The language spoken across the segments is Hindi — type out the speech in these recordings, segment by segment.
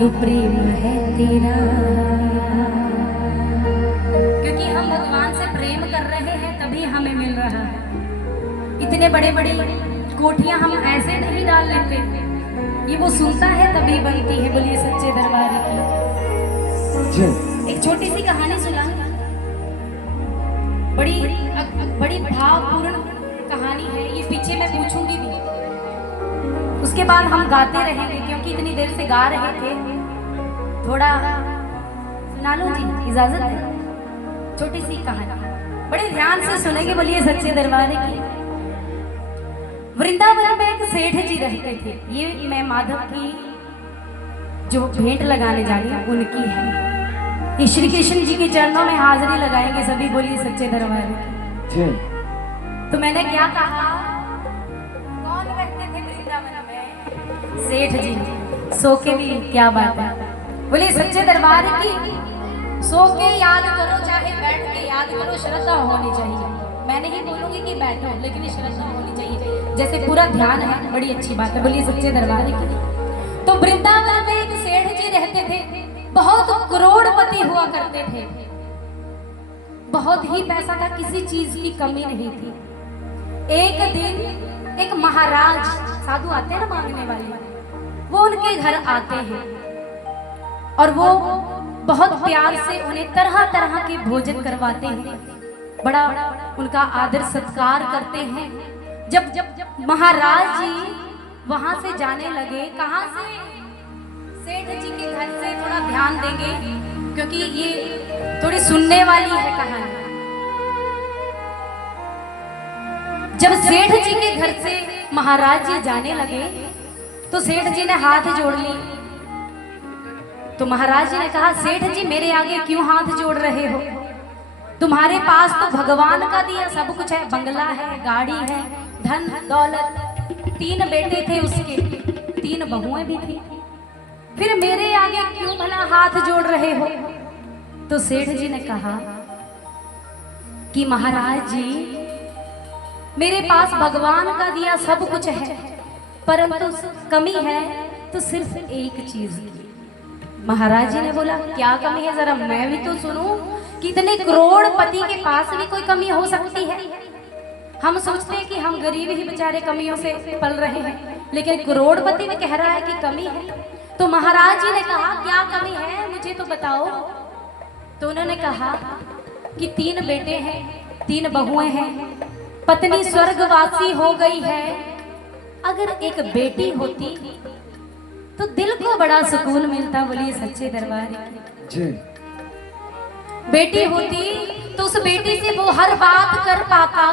तो प्रेम है तेरा। क्योंकि हम भगवान से प्रेम कर रहे हैं तभी हमें मिल रहा है। इतने बड़े बड़े कोठियां हम ऐसे नहीं डाल लेते, ये वो सुनता है तभी बनती है। बोलिए सच्चे दरबार की। एक छोटी सी कहानी सुना, बड़ी बड़ी भावपूर्ण कहानी है ये, पीछे मैं पूछूंगी भी, उसके बाद हम गाते रहेंगे क्योंकि इतनी देर से गा रहे थे। थोड़ा सुना लो जी, इजाजत है। छोटी सी कहानी बड़े ध्यान से सुनेंगे। बोलिए सच्चे दरबार की। वृंदावन में एक सेठ जी रहते थे। ये मैं माधव की जो भेंट लगाने जा रही हूँ उनकी है। ये श्री कृष्ण जी के चरणों में हाजिरी लगाएंगे सभी। बोलिए सच्चे दरबार की। तो मैंने क्या कहा, कौन रहते थे वृंदावन में? सेठ जी। सो के भी क्या बात है। बोलिए सच्चे दरबार की। सो के याद करो चाहे बैठ के याद करो, श्रद्धा होनी चाहिए। मैं नहीं बोलूंगी कि बैठो, लेकिन श्रद्धा होनी चाहिए। जैसे पूरा ध्यान है, बड़ी अच्छी बात है। बोलिए सच्चे दरबार की। तो वृंदावन में एक सेठ जी रहते थे, बहुत करोड़पति हुआ करते थे, बहुत ही पैसा था, किसी चीज की कमी नहीं थी। एक दिन एक महाराज, साधु आते हैं ना मांगने वाले, वो उनके घर आते हैं और वो बहुत प्यार से उन्हें तरह तरह के भोजन करवाते हैं, बड़ा उनका आदर सत्कार करते हैं। जब महाराज जी वहां से जाने लगे, कहां से? सेठ जी के घर से। थोड़ा ध्यान देंगे क्योंकि ये थोड़ी सुनने वाली है कहानी। जब सेठ जी के घर से महाराज जी जाने लगे तो सेठ जी ने हाथ जोड़ ली। तो महाराज जी ने कहा, सेठ जी मेरे आगे क्यों हाथ जोड़ रहे हो? तुम्हारे पास तो भगवान का दिया सब कुछ है, बंगला है, गाड़ी है, धन दौलत, 3 बेटे थे उसके, 3 बहुएं भी थी, फिर मेरे आगे क्यों भला हाथ जोड़ रहे हो? तो सेठ जी ने कहा कि महाराज जी मेरे पास भगवान का दिया सब कुछ है, परंतु कमी है तो सिर्फ एक चीज की। महाराज जी ने बोला, क्या कमी है, जरा मैं भी तो सुनूं। कितने करोड़पति के पास भी कोई कमी हो सकती है। हम सोचते हैं कि हम गरीब ही बेचारे कमियों से पल रहे हैं, लेकिन करोड़पति भी कह रहा है कि कमी है। तो महाराज जी ने कहा, क्या कमी है मुझे तो बताओ। तो उन्होंने कहा कि 3 बेटे हैं, 3 बहुएं हैं, पत्नी स्वर्गवासी हो गई है। अगर एक बेटी होती तो दिल को बड़ा सुकून मिलता। बोलिए सच्चे दरबार की। बेटी होती तो उस बेटी से वो हर बात कर पाता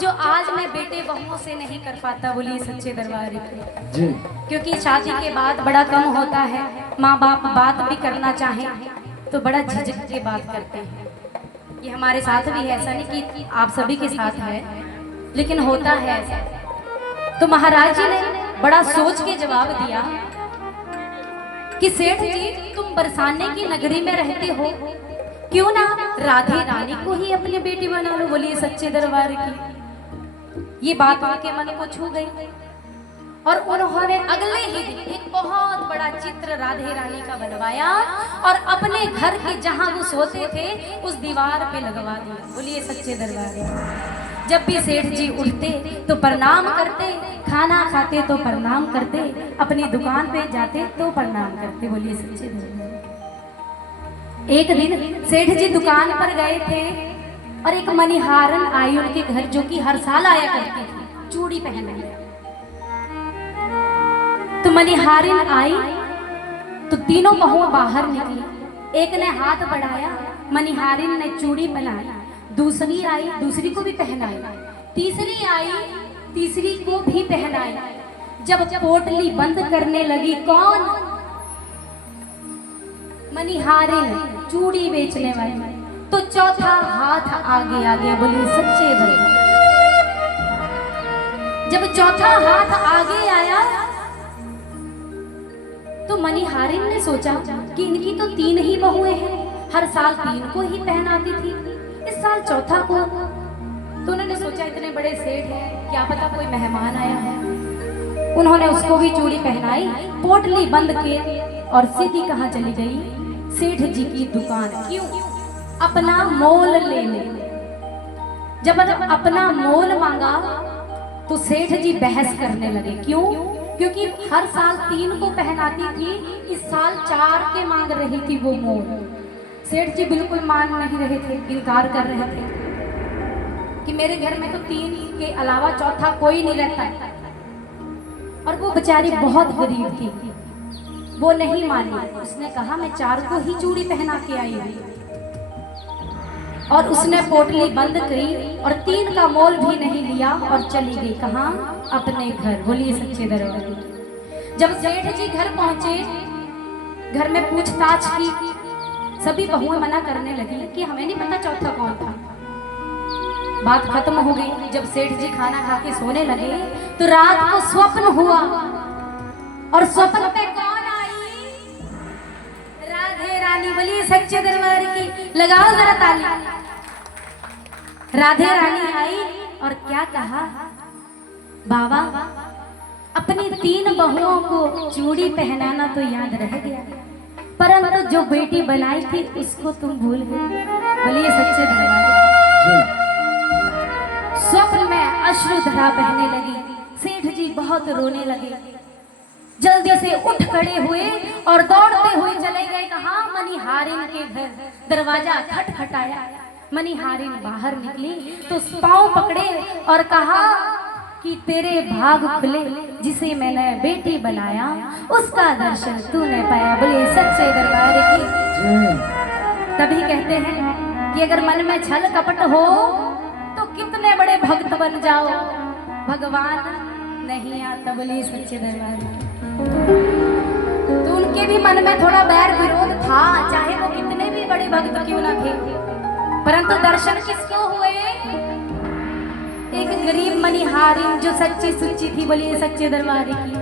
जो आज मैं बेटे बहुओं से नहीं कर पाता। बोलिए सच्चे दरबार की। क्योंकि शादी के बाद बड़ा कम होता है, माँ बाप बात भी करना चाहे तो बड़ा झिझक के बात करते हैं। ये हमारे साथ भी है, ऐसा नहीं कि आप सभी के साथ है, लेकिन होता है ऐसा। तो महाराज जी ने बड़ा सोच के जवाब दिया कि सेठ जी तुम बरसाने की नगरी में रहते हो, क्यों ना राधे रानी को ही अपनी बेटी बना लो। बोलिए सच्चे दरबार की। ये बात उनके मन को छू गई और उन्होंने अगले ही दिन एक बहुत बड़ा चित्र राधे रानी का बनवाया और अपने घर के जहां वो सोते थे उस दीवार पे लगवा दिया। बोलिए सच्चे दरबार की। जब भी सेठ जी उठते तो प्रणाम करते, खाना खाते तो प्रणाम करते, अपनी दुकान पे जाते तो प्रणाम करते। बोलिए सच्चे दरबार। एक दिन सेठ जी दुकान पर गए थे और एक मणिहारन आई उनके घर, जो कि हर साल आया करती थी, चूड़ी पहने। तो मणिहारिन आई तो तीनों बहुएं बाहर निकली। एक ने हाथ बढ़ाया, मणिहारिन ने चूड़ी पहनाई, दूसरी आई, दूसरी को भी पहनाई, तीसरी आई, तीसरी को भी पहनाई। जब पोटली बंद करने लगी, कौन? मणिहारिन, चूड़ी बेचने वाली। तो चौथा हाथ आगे आ गया। बोलिए सच्चे दरबार। जब चौथा हाथ आगे आया तो मणिहारिन ने सोचा कि इनकी तो 3 ही बहुएं हैं, हर साल 3 को ही पहनाती थी, इस साल चौथा को। तो उन्होंने सोचा इतने बड़े सेठ हैं, क्या पता कोई मेहमान आया है। उन्होंने उसको भी चूड़ी पहनाई, पोटली बंद के और सीधी कहाँ चली गई? सेठ जी की दुकान। क्यों? अपना मोल लेने। जब अपना मोल मांगा तो सेठ जी बहस करने लगे। क्यों? क्योंकि हर साल 3 को पहनाती थी, इस साल 4 के मांग रही थी वो मोल। सेठ जी बिल्कुल मान नहीं रहे थे, इनकार कर रहे थे कि मेरे घर में तो 3 के अलावा चौथा कोई नहीं रहता है। और वो बेचारी बहुत गरीब थी, वो नहीं मानी। उसने कहा मैं 4 को ही चूड़ी पहना के आई हूँ। और उसने पोटली बंद करी और 3 का मोल भी नहीं लिया और चली गई। कहाँ? अपने घर। बोलिए सच्चे दरबार की। जब सेठ जी घर पहुंचे, घर में पूछताछ की, सभी बहुएं मना करने लगी कि हमें नहीं पता चौथा कौन था। बात खत्म हो गई। जब सेठ जी खाना खा के सोने लगे तो रात को स्वप्न हुआ। और स्वप्न पे कौन आई? राधे रानी। बोलिए सच्चे दरबार की। लगाओ जरा ताली। राधे रानी आई और क्या कहा? बाबा, अपनी 3 बहुओं को चूड़ी पहनाना तो याद रह गया, परंतु जो बेटी बनाई थी उसको तुम भूल गए। बोलिए सच्चे दरबार। स्वप्न में अश्रुधारा बहने लगी। सेठ जी बहुत रोने लगे। जल्दी से उठ खड़े हुए और दौड़ते हुए चले गए। कहाँ? मनिहारिन के घर। दरवाजा खटखटाया। मनिहारिन बाहर निकली तो पांव पकड़े और कहा कि तेरे भाग खुले, जिसे मैंने बेटी बनाया उसका दर्शन तूने पाया। बोले सच्चे दरबार की। तभी कहते हैं कि अगर मन में छल कपट हो तो कितने बड़े भक्त बन जाओ, भगवान नहीं आता। बोले सच्चे दरबार की। तो उनके भी मन में थोड़ा बैर विरोध था, चाहे वो कितने भी बड़े भक्त क्यों ना थे, परंतु दर्शन किसको हुए? एक गरीब मनिहारिन जो सच्ची सुच्ची थी। बोलिए सच्चे दरबार की।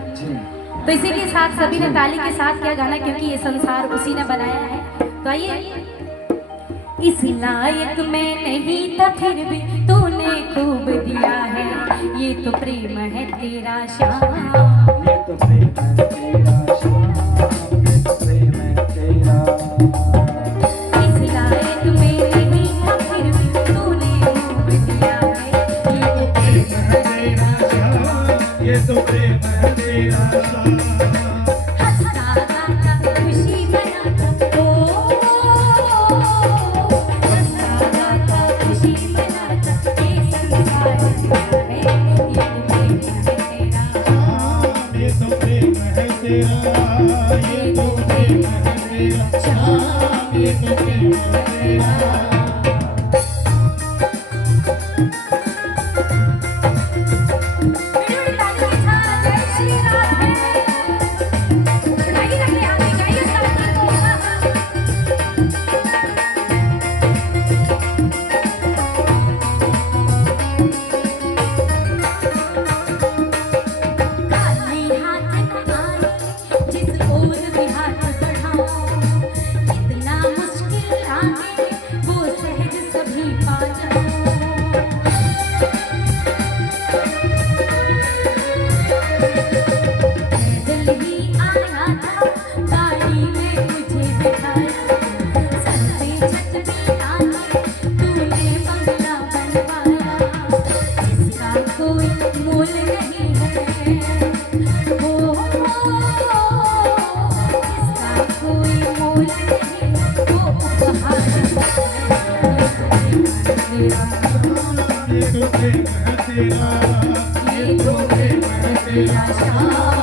तो इसी के साथ सभी ने ताली के साथ क्या गाना, क्योंकि ये संसार उसी ने बनाया है। तो आइए। इस लायक मैं नहीं था फिर भी तूने खूब दिया है, ये तो प्रेम है तेरा श्याम, ये तो प्रेम है तेरा श्याम, ये तो प्रेम है तेरा। इस लायक मैं नहीं था फिर भी तूने खूब दिया है, ये तो प्रेम है तेरा श्याम, ये तो प्रेम है तेरा श्याम। हंसता गाता खुशी मनाता ये तो प्रेम है तेरा श्याम, ये तो प्रेम है तेरा। ये तो प्रेम है तेरा, ये तो प्रेम है तेरा श्याम।